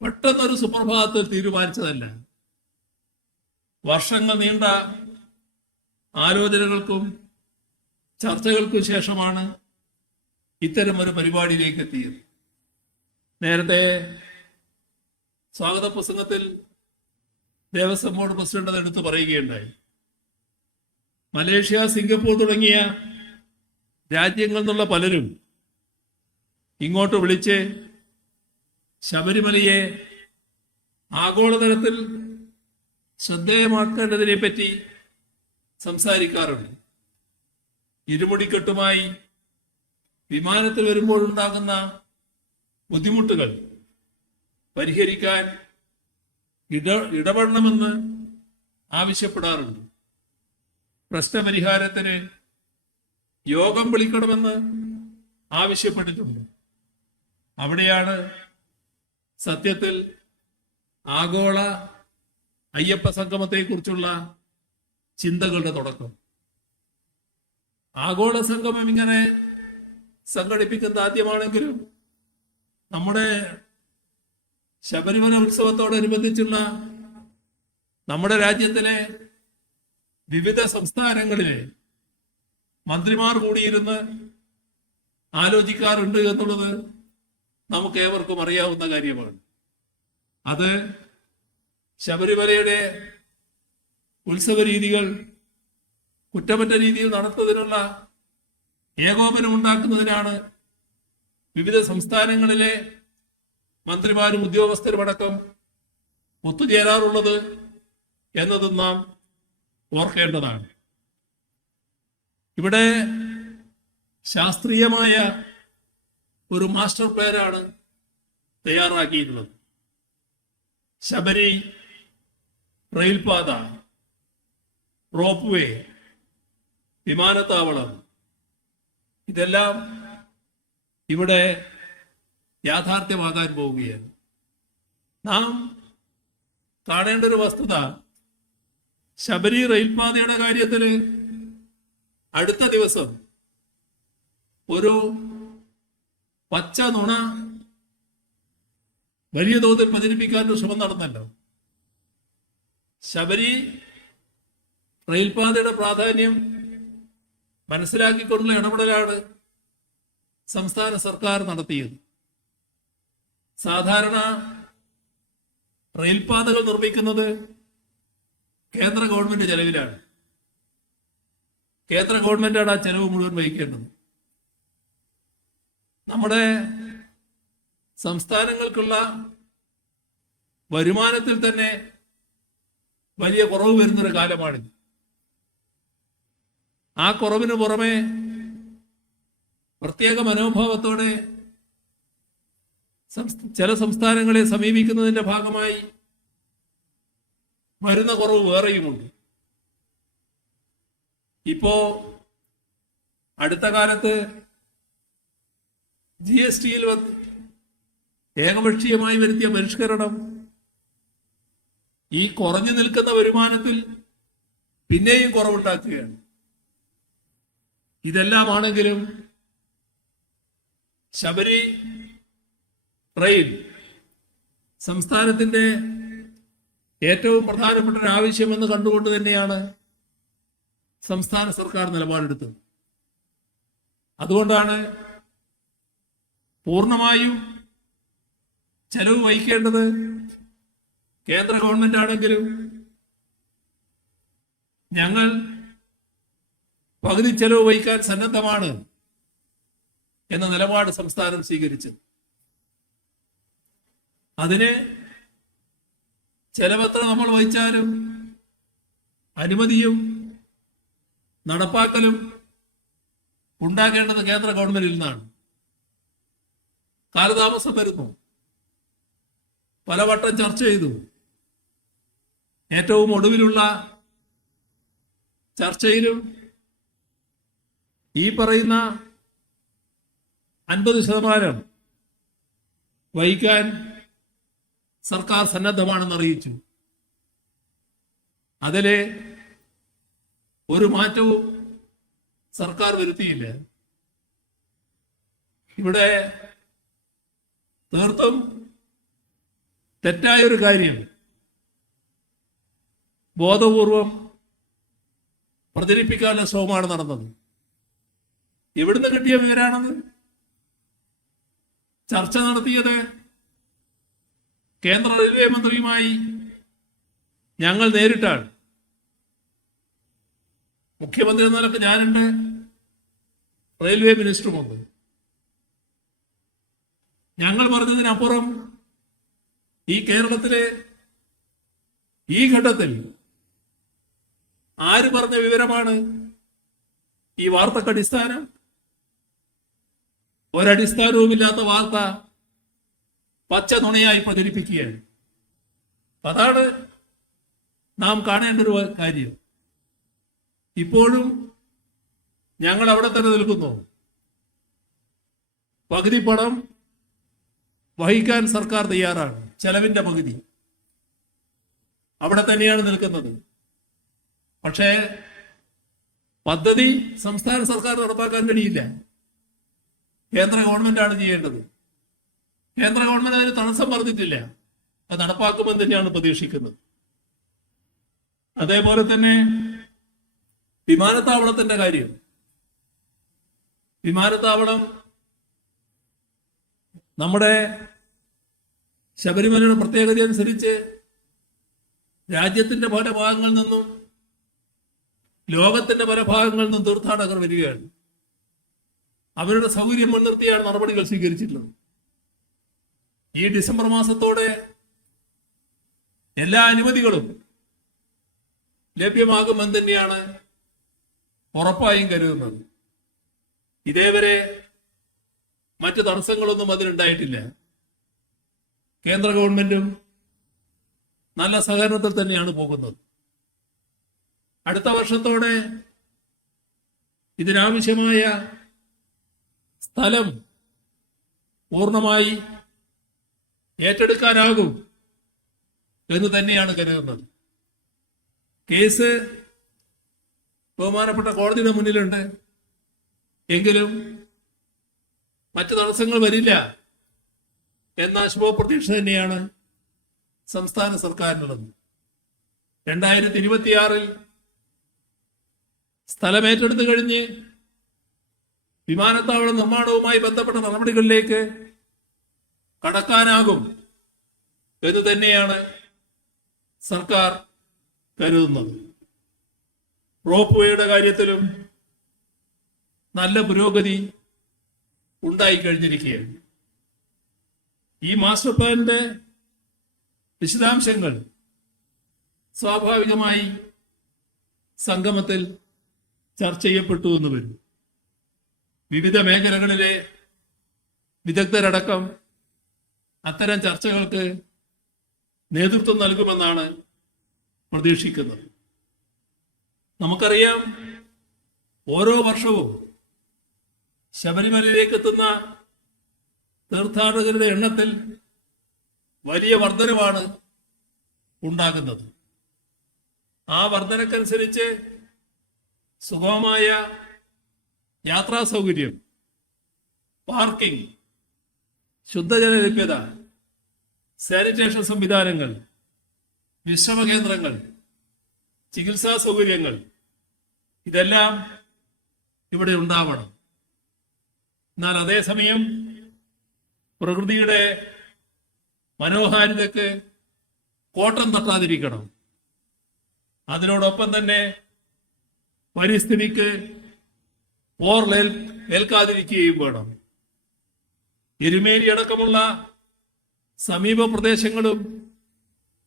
പെട്ടെന്നൊരു സുപ്രഭാതത്തിൽ തീരുമാനിച്ചതല്ല. വർഷങ്ങൾ നീണ്ട ആലോചനകൾക്കും ചർച്ചകൾക്കും ശേഷമാണ് ഇത്തരം ഒരു പരിപാടിയിലേക്ക് എത്തിയത്. നേരത്തെ സ്വാഗത പ്രസംഗത്തിൽ ദേവസ്വം ബോർഡ് പ്രസിഡന്റ് അത് എടുത്തു പറയുകയുണ്ടായി. മലേഷ്യ, സിംഗപ്പൂർ തുടങ്ങിയ രാജ്യങ്ങളിൽ നിന്നുള്ള പലരും ഇങ്ങോട്ട് വിളിച്ച് ശബരിമലയെ ആഗോളതലത്തിൽ ശ്രദ്ധേയമാക്കേണ്ടതിനെ പറ്റി സംസാരിക്കാറുണ്ട്. ഇരുമുടിക്കെട്ടുമായി വിമാനത്തിൽ വരുമ്പോഴുണ്ടാകുന്ന ബുദ്ധിമുട്ടുകൾ പരിഹരിക്കാൻ ഇടപെടണമെന്ന് ആവശ്യപ്പെടാറുണ്ട്. പ്രശ്നപരിഹാരത്തിന് യോഗം വിളിക്കണമെന്ന് ആവശ്യപ്പെട്ടിട്ടുണ്ട്. അവിടെയാണ് സത്യത്തിൽ ആഗോള അയ്യപ്പ സംഗമത്തെക്കുറിച്ചുള്ള ചിന്തകളുടെ തുടക്കം. ആഗോള സംഗമം ഇങ്ങനെ സംഘടിപ്പിക്കുന്ന ആദ്യമാണെങ്കിലും നമ്മുടെ ശബരിമല ഉത്സവത്തോടനുബന്ധിച്ചുള്ള നമ്മുടെ രാജ്യത്തിലെ വിവിധ സംസ്ഥാനങ്ങളിലെ മന്ത്രിമാർ കൂടിയിരുന്ന് ആലോചിക്കാറുണ്ട് എന്നുള്ളത് നമുക്ക് ഏവർക്കും അറിയാവുന്ന കാര്യമാണ്. അത് ശബരിമലയുടെ ഉത്സവ രീതികൾ കുറ്റമറ്റ രീതിയിൽ നടത്തുന്നതിനുള്ള ഏകോപനം ഉണ്ടാക്കുന്നതിനാണ് വിവിധ സംസ്ഥാനങ്ങളിലെ മന്ത്രിമാരും ഉദ്യോഗസ്ഥരുമടക്കം ഒത്തുചേരാറുള്ളത് എന്നതും നാം ഓർക്കേണ്ടതാണ്. ഇവിടെ ശാസ്ത്രീയമായ ഒരു മാസ്റ്റർ പ്ലാനാണ് തയ്യാറാക്കിയിട്ടുള്ളത്. ശബരി റെയിൽപാത, റോപ്പ് വേ, വിമാനത്താവളം, ഇതെല്ലാം ഇവിടെ യാഥാർത്ഥ്യമാകാൻ പോവുകയാണ്. നാം കാണേണ്ട ഒരു വസ്തുത, ശബരി റെയിൽപാതയുടെ കാര്യത്തിൽ അടുത്ത ദിവസം ഒരു പച്ച നുണ വലിയ തോതിൽ പ്രചരിപ്പിക്കാനൊരു ശ്രമം നടന്നല്ലോ. ശബരി റെയിൽപാതയുടെ പ്രാധാന്യം മനസ്സിലാക്കിക്കൊണ്ടുള്ള ഇടപെടലാണ് സംസ്ഥാന സർക്കാർ നടത്തിയത്. സാധാരണ റെയിൽപാതകൾ നിർമ്മിക്കുന്നത് കേന്ദ്ര ഗവൺമെന്റ് ചെലവിലാണ്. കേന്ദ്ര ഗവൺമെന്റാണ് ആ ചെലവ് മുഴുവൻ വഹിക്കേണ്ടത്. നമ്മുടെ സംസ്ഥാനങ്ങൾക്കുള്ള വരുമാനത്തിൽ തന്നെ വലിയ കുറവ് വരുന്നൊരു കാലമാണിത്. ആ കുറവിന് പുറമെ പ്രത്യേക മനോഭാവത്തോടെ ചില സംസ്ഥാനങ്ങളെ സമീപിക്കുന്നതിന്റെ ഭാഗമായി വരുന്ന കുറവ് വേറെയുമുണ്ട്. ഇപ്പോ അടുത്ത കാലത്ത് GST-യിൽ ഏകപക്ഷീയമായി വരുത്തിയ പരിഷ്കരണം ഈ കുറഞ്ഞു നിൽക്കുന്ന വരുമാനത്തിൽ പിന്നെയും കുറവുണ്ടാക്കുകയാണ്. ഇതെല്ലാമാണെങ്കിലും ശബരി റെയിൽ സംസ്ഥാനത്തിന്റെ ഏറ്റവും പ്രധാനപ്പെട്ട ഒരു ആവശ്യമെന്ന് കണ്ടുകൊണ്ട് തന്നെയാണ് സംസ്ഥാന സർക്കാർ നിലപാടെടുത്തത്. അതുകൊണ്ടാണ് പൂർണ്ണമായും ചെലവ് വഹിക്കേണ്ടത് കേന്ദ്ര ഗവൺമെന്റ് ആണെങ്കിലും ഞങ്ങൾ പകുതി ചെലവ് വഹിക്കാൻ സന്നദ്ധമാണ് എന്ന നിലപാട് സംസ്ഥാനം സ്വീകരിച്ചത്. അതിന് ചെലവെത്ര നമ്മൾ വഹിച്ചാലും അനുമതിയും നടപ്പാക്കലും ഉണ്ടാക്കേണ്ടത് കേന്ദ്ര ഗവൺമെന്റിൽ നിന്നാണ്. കാലതാമസം വരുന്നു. പലവട്ടം ചർച്ച ചെയ്തു. ഏറ്റവും ഒടുവിലുള്ള ചർച്ചയിലും ഈ പറയുന്ന 50% വഹിക്കാൻ സർക്കാർ സന്നദ്ധമാണെന്ന് അറിയിച്ചു. അതിലെ ഒരു മാറ്റവും സർക്കാർ വരുത്തിയില്ല. ഇവിടെ തീർത്തും തെറ്റായൊരു കാര്യം ബോധപൂർവം പ്രചരിപ്പിക്കാനുള്ള ശ്രമമാണ് നടന്നത്. എവിടുന്ന് കിട്ടിയ വിവരാണത്? ചർച്ച നടത്തിയത് കേന്ദ്ര റെയിൽവേ മന്ത്രിയുമായി ഞങ്ങൾ നേരിട്ടാണ്. മുഖ്യമന്ത്രി എന്ന നിലക്ക് ഞാനുണ്ട്, റെയിൽവേ മിനിസ്റ്ററുമുണ്ട്. ഞങ്ങൾ പറഞ്ഞതിനപ്പുറം ഈ കേരളത്തിലെ ഈ ഘട്ടത്തിൽ ആര് പറഞ്ഞ വിവരമാണ് ഈ വാർത്തക്ക് അടിസ്ഥാനം? ഒരടിസ്ഥാനവുമില്ലാത്ത വാർത്ത പച്ച നുണയായി പ്രചരിപ്പിക്കുകയാണ്. അതാണ് നാം കാണേണ്ട ഒരു കാര്യം. ഇപ്പോഴും ഞങ്ങൾ അവിടെ തന്നെ നിൽക്കുന്നു. പകുതി പണം വഹിക്കാൻ സർക്കാർ തയ്യാറാണ്. ചെലവിന്റെ പകുതി അവിടെ തന്നെയാണ് നിൽക്കുന്നത്. പക്ഷേ പദ്ധതി സംസ്ഥാന സർക്കാർ നടപ്പാക്കാൻ കഴിയില്ല. കേന്ദ്ര ഗവൺമെന്റാണ് ചെയ്യേണ്ടത്. കേന്ദ്ര ഗവൺമെന്റ് അതിന് തടസ്സം പറഞ്ഞിട്ടില്ല. അത് നടപ്പാക്കുമെന്ന് തന്നെയാണ് പ്രതീക്ഷിക്കുന്നത്. അതേപോലെ തന്നെ വിമാനത്താവളത്തിന്റെ കാര്യം. വിമാനത്താവളം നമ്മുടെ ശബരിമലയുടെ പ്രത്യേകത അനുസരിച്ച് രാജ്യത്തിന്റെ പല ഭാഗങ്ങളിൽ നിന്നും ലോകത്തിന്റെ പല ഭാഗങ്ങളിൽ നിന്നും തീർത്ഥാടകർ വരികയാണ്. അവരുടെ സൗകര്യം മുൻനിർത്തിയാണ് നടപടികൾ സ്വീകരിച്ചിട്ടുള്ളത്. ഈ ഡിസംബർ മാസത്തോടെ എല്ലാ അനുമതികളും ലഭ്യമാകുമെന്ന് തന്നെയാണ് ഉറപ്പായും കരുതുന്നത്. ഇതേവരെ മറ്റ് തടസ്സങ്ങളൊന്നും അതിനുണ്ടായിട്ടില്ല. കേന്ദ്ര ഗവൺമെന്റും നല്ല സഹകരണത്തിൽ തന്നെയാണ് പോകുന്നത്. അടുത്ത വർഷത്തോടെ ഇതിനാവശ്യമായ സ്ഥലം പൂർണ്ണമായി ഏറ്റെടുക്കാനാകും എന്ന് തന്നെയാണ് കരുതുന്നത്. കേസ് ബഹുമാനപ്പെട്ട കോടതിയുടെ മുന്നിലുണ്ട്. എങ്കിലും മറ്റു തടസ്സങ്ങൾ വരില്ല എന്ന ശുഭപ്രതീക്ഷ തന്നെയാണ് സംസ്ഥാന സർക്കാരിനുള്ളത്. 2026 സ്ഥലം ഏറ്റെടുത്തു കഴിഞ്ഞ് വിമാനത്താവള നിർമ്മാണവുമായി ബന്ധപ്പെട്ട നടപടികളിലേക്ക് കടക്കാനാകും എന്ന് തന്നെയാണ് സർക്കാർ കരുതുന്നത്. റോപ്പ് വേയുടെ കാര്യത്തിലും നല്ല പുരോഗതി ഉണ്ടായിക്കഴിഞ്ഞിരിക്കുകയാണ്. ഈ മാസ്റ്റർ പ്ലാനിന്റെ വിശദാംശങ്ങൾ സ്വാഭാവികമായി സംഗമത്തിൽ ചർച്ച ചെയ്യപ്പെട്ടു എന്ന് വരും. വിവിധ മേഖലകളിലെ വിദഗ്ധരടക്കം അത്തരം ചർച്ചകൾക്ക് നേതൃത്വം നൽകുമെന്നാണ് പ്രതീക്ഷിക്കുന്നത്. നമുക്കറിയാം, ഓരോ വർഷവും ശബരിമലയിലേക്ക് എത്തുന്ന തീർത്ഥാടകരുടെ എണ്ണത്തിൽ വലിയ വർധനവാണ് ഉണ്ടാകുന്നത്. ആ വർധനക്കനുസരിച്ച് സുഗമമായ യാത്രാ സൗകര്യം, പാർക്കിംഗ്, ശുദ്ധജല ലഭ്യത, സാനിറ്റേഷൻ സംവിധാനങ്ങൾ, വിശ്രമ കേന്ദ്രങ്ങൾ, ചികിത്സാ സൗകര്യങ്ങൾ ഇതെല്ലാം ഇവിടെ ഉണ്ടാവണം. എന്നാൽ അതേസമയം പ്രകൃതിയുടെ മനോഹാരിതയ്ക്ക് കോട്ടം തട്ടാതിരിക്കണം. അതിനോടൊപ്പം തന്നെ പരിസ്ഥിതിക്ക് ഏൽക്കാതിരിക്കുകയും വേണം. എരുമേലി അടക്കമുള്ള സമീപ പ്രദേശങ്ങളും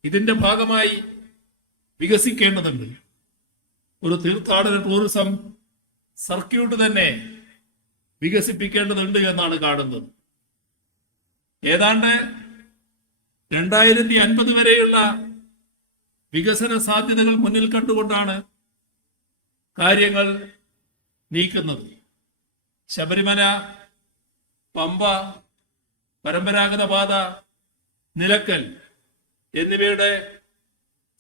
ഇതിന്റെ ഭാഗമായി വികസിക്കേണ്ടതുണ്ട്. ഒരു തീർത്ഥാടന ടൂറിസം സർക്യൂട്ട് തന്നെ വികസിപ്പിക്കേണ്ടതുണ്ട് എന്നാണ് കാണുന്നത്. ഏതാണ്ട് 2050 വരെയുള്ള വികസന സാധ്യതകൾ മുന്നിൽ കണ്ടുകൊണ്ടാണ് കാര്യങ്ങൾ നീക്കുന്നത്. ശബരിമല, പമ്പ, പരമ്പരാഗത പാത, നിലക്കൽ എന്നിവയുടെ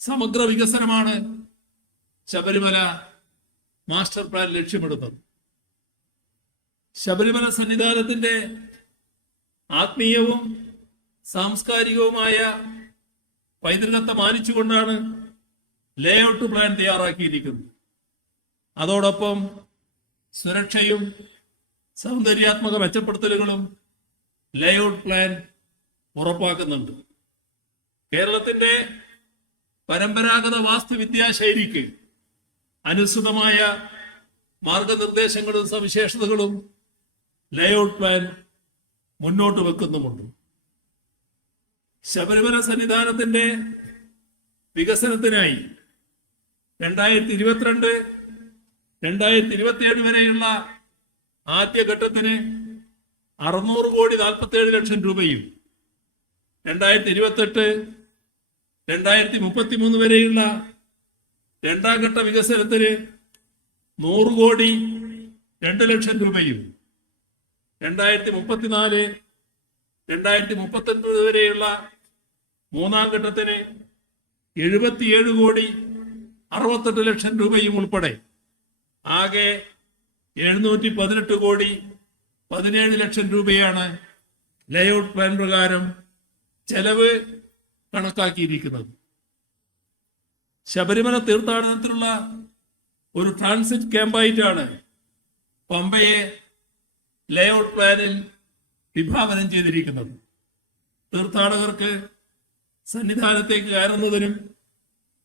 സമഗ്ര വികസനമാണ് ശബരിമല മാസ്റ്റർ പ്ലാൻ ലക്ഷ്യമിടുന്നത്. ശബരിമല സന്നിധാനത്തിന്റെ ആത്മീയവും സാംസ്കാരികവുമായ പൈതൃകത്തെ മാനിച്ചുകൊണ്ടാണ് ലേഔട്ട് പ്ലാൻ തയ്യാറാക്കിയിരിക്കുന്നത്. അതോടൊപ്പം സുരക്ഷയും സൗന്ദര്യാത്മക മെച്ചപ്പെടുത്തലുകളും ലേഔട്ട് പ്ലാൻ ഉറപ്പാക്കുന്നുണ്ട്. കേരളത്തിന്റെ പരമ്പരാഗത വാസ്തുവിദ്യാ ശൈലിക്ക് അനുസൃതമായ മാർഗനിർദ്ദേശങ്ങളും സവിശേഷതകളും ലേഔട്ട് പ്ലാൻ മുന്നോട്ട് വെക്കുന്നുമുണ്ട്. ശബരിമല സന്നിധാനത്തിന്റെ വികസനത്തിനായി 2022-2027 വരെയുള്ള ആദ്യഘട്ടത്തിന് 600 കോടി 47 ലക്ഷം രൂപയും 2028-2033 വരെയുള്ള രണ്ടാം ഘട്ട വികസനത്തിന് 100 കോടി 2 ലക്ഷം രൂപയും 2034-2039 വരെയുള്ള മൂന്നാം ഘട്ടത്തിന് 77 കോടി 68 ലക്ഷം രൂപയും ഉൾപ്പെടെ ആകെ 718 കോടി 17 ലക്ഷം രൂപയാണ് ലേഔട്ട് പ്ലാൻ പ്രകാരം ചെലവ് കണക്കാക്കിയിരിക്കുന്നത്. ശബരിമല തീർത്ഥാടനത്തിനുള്ള ഒരു ട്രാൻസിറ്റ് ക്യാമ്പായിട്ടാണ് പമ്പയെ ലേഔട്ട് പ്ലാനിൽ വിഭാവനം ചെയ്തിരിക്കുന്നത്. തീർത്ഥാടകർക്ക് സന്നിധാനത്തേക്ക് കയറുന്നതിനും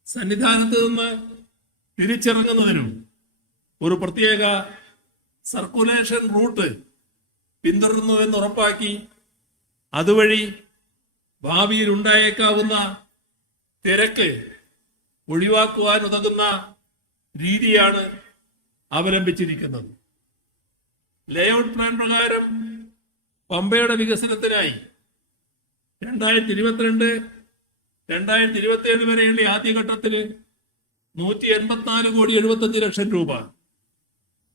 സന്നിധാനത്ത് നിന്ന് തിരിച്ചിറങ്ങുന്നതിനും ഒരു പ്രത്യേക സർക്കുലേഷൻ റൂട്ട് പിന്തുടരുന്നു എന്ന് ഉറപ്പാക്കി അതുവഴി ഭാവിയിൽ ഉണ്ടായേക്കാവുന്ന തിരക്ക് ഒഴിവാക്കുവാൻ ഉതകുന്ന രീതിയാണ് അവലംബിച്ചിരിക്കുന്നത്. ലേഔട്ട് പ്ലാൻ പ്രകാരം പമ്പയുടെ വികസനത്തിനായി 2022-2027 വരെയുള്ള ആദ്യഘട്ടത്തിൽ 184 കോടി 75 ലക്ഷം രൂപ,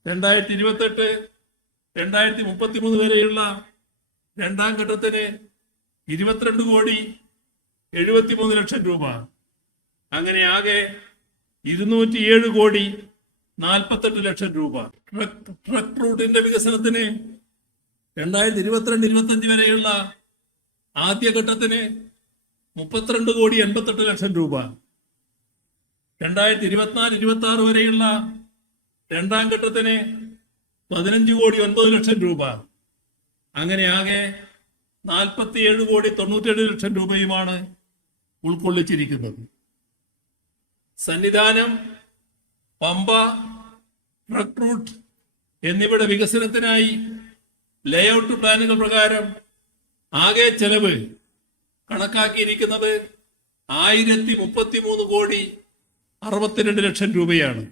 2028-2033 വരെയുള്ള രണ്ടാം ഘട്ടത്തിന് 22 കോടി 73 ലക്ഷം രൂപ, അങ്ങനെ ആകെ 207 കോടി 48 ലക്ഷം രൂപ. ട്രക്ക് റൂട്ടിന്റെ വികസനത്തിന് 2022-2025 വരെയുള്ള ആദ്യഘട്ടത്തിന് 32 കോടി 88 ലക്ഷം രൂപ, 2024-26 വരെയുള്ള രണ്ടാം ഘട്ടത്തിന് 15 കോടി 9 ലക്ഷം രൂപ, അങ്ങനെ ആകെ 47 കോടി 97 ലക്ഷം രൂപയുമാണ് ഉൾക്കൊള്ളിച്ചിരിക്കുന്നത്. സന്നിധാനം, പമ്പ, ട്രക്ക് റൂട്ട് എന്നിവയുടെ വികസനത്തിനായി ലേഔട്ട് പ്ലാനുകൾ പ്രകാരം ആകെ ചെലവ് കണക്കാക്കിയിരിക്കുന്നത് 1033 കോടി 62 ലക്ഷം രൂപയാണ്.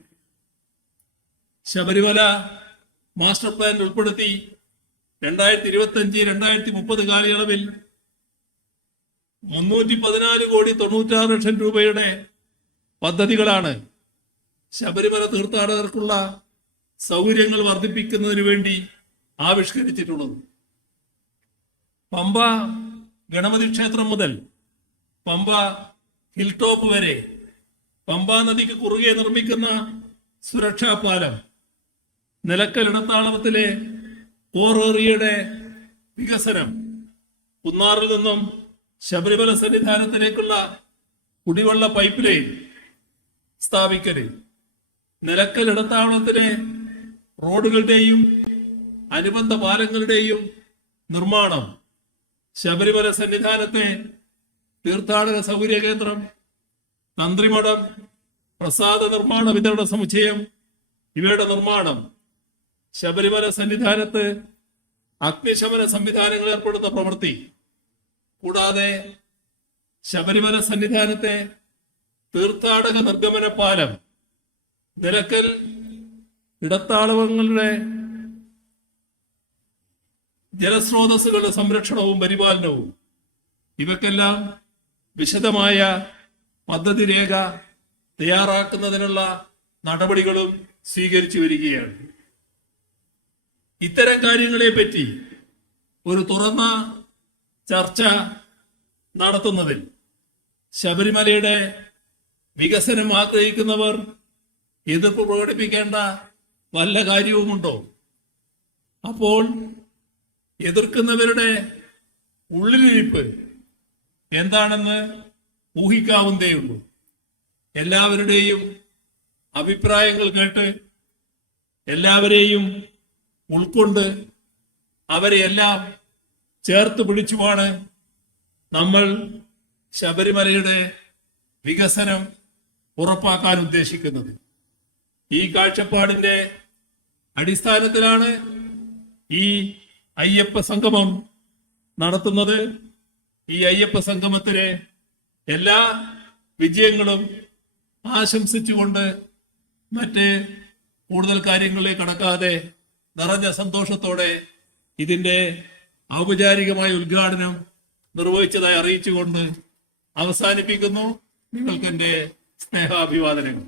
ശബരിമല മാസ്റ്റർ പ്ലാൻ ഉൾപ്പെടുത്തി 2025-2030 കാലയളവിൽ 314 കോടി 96 ലക്ഷം രൂപയുടെ പദ്ധതികളാണ് ശബരിമല തീർത്ഥാടകർക്കുള്ള സൗകര്യങ്ങൾ വർദ്ധിപ്പിക്കുന്നതിന് വേണ്ടി ആവിഷ്കരിച്ചിട്ടുള്ളത്. പമ്പ ഗണപതി ക്ഷേത്രം മുതൽ പമ്പ ഹിൽ ടോപ്പ് വരെ പമ്പാ നദിക്ക് കുറുകെ നിർമ്മിക്കുന്ന സുരക്ഷാ പാലം, നിലക്കൽ ഇടത്താവളത്തിലെ കോർ ഏറിയയുടെ വികസനം, കുന്നാറിൽ നിന്നും ശബരിമല സന്നിധാനത്തിലേക്കുള്ള കുടിവെള്ള പൈപ്പ് ലൈൻ സ്ഥാപിക്കല്, നിലക്കൽ ഇടത്താവളത്തിലെ റോഡുകളുടെയും അനുബന്ധ പാലങ്ങളുടെയും നിർമ്മാണം, ശബരിമല സന്നിധാനത്തെ തീർത്ഥാടക സൗകര്യ കേന്ദ്രം, തന്ത്രിമഠം, പ്രസാദ നിർമ്മാണ വിതരണ സമുച്ചയം, ഇവയുടെ നിർമ്മാണം, ശബരിമല സന്നിധാനത്ത് അഗ്നിശമന സംവിധാനങ്ങൾ ഏർപ്പെടുന്ന പ്രവൃത്തി, കൂടാതെ ശബരിമല സന്നിധാനത്തെ തീർത്ഥാടക നിർഗമന പാലം, നിലക്കൽ ഇടത്താളവങ്ങളുടെ ജലസ്രോതസ്സുകളുടെ സംരക്ഷണവും പരിപാലനവും, ഇവക്കെല്ലാം വിശദമായ പദ്ധതി രേഖ തയ്യാറാക്കുന്നതിനുള്ള നടപടികളും സ്വീകരിച്ചു വരികയാണ്. ഇത്തരം കാര്യങ്ങളെ പറ്റി ഒരു തുറന്ന ചർച്ച നടത്തുന്നതിൽ ശബരിമലയുടെ വികസനം ആഗ്രഹിക്കുന്നവർ എതിർപ്പ് പ്രകടിപ്പിക്കേണ്ട വല്ല കാര്യവുമുണ്ടോ? അപ്പോൾ എതിർക്കുന്നവരുടെ ഉള്ളിലിരിപ്പ് എന്താണെന്ന് ഊഹിക്കാവുന്നതേയുള്ളൂ. എല്ലാവരുടെയും അഭിപ്രായങ്ങൾ കേട്ട് എല്ലാവരെയും ഉൾക്കൊണ്ട് അവരെയെല്ലാം ചേർത്ത് പിടിച്ചുമാണ് നമ്മൾ ശബരിമലയുടെ വികസനം ഉറപ്പാക്കാൻ ഉദ്ദേശിക്കുന്നത്. ഈ കാഴ്ചപ്പാടിന്റെ അടിസ്ഥാനത്തിലാണ് ഈ അയ്യപ്പ സംഗമം നടത്തുന്നത്. ഈ അയ്യപ്പ സംഗമത്തിന് എല്ലാ വിജയങ്ങളും ആശംസിച്ചുകൊണ്ട് മറ്റ് കൂടുതൽ കാര്യങ്ങളിലേക്ക് കടക്കാതെ നിറഞ്ഞ സന്തോഷത്തോടെ ഇതിന്റെ ഔപചാരികമായ ഉദ്ഘാടനം നിർവഹിച്ചതായി അറിയിച്ചുകൊണ്ട് അവസാനിപ്പിക്കുന്നു. നിങ്ങൾക്ക് എന്റെ സ്നേഹാഭിവാദനങ്ങൾ.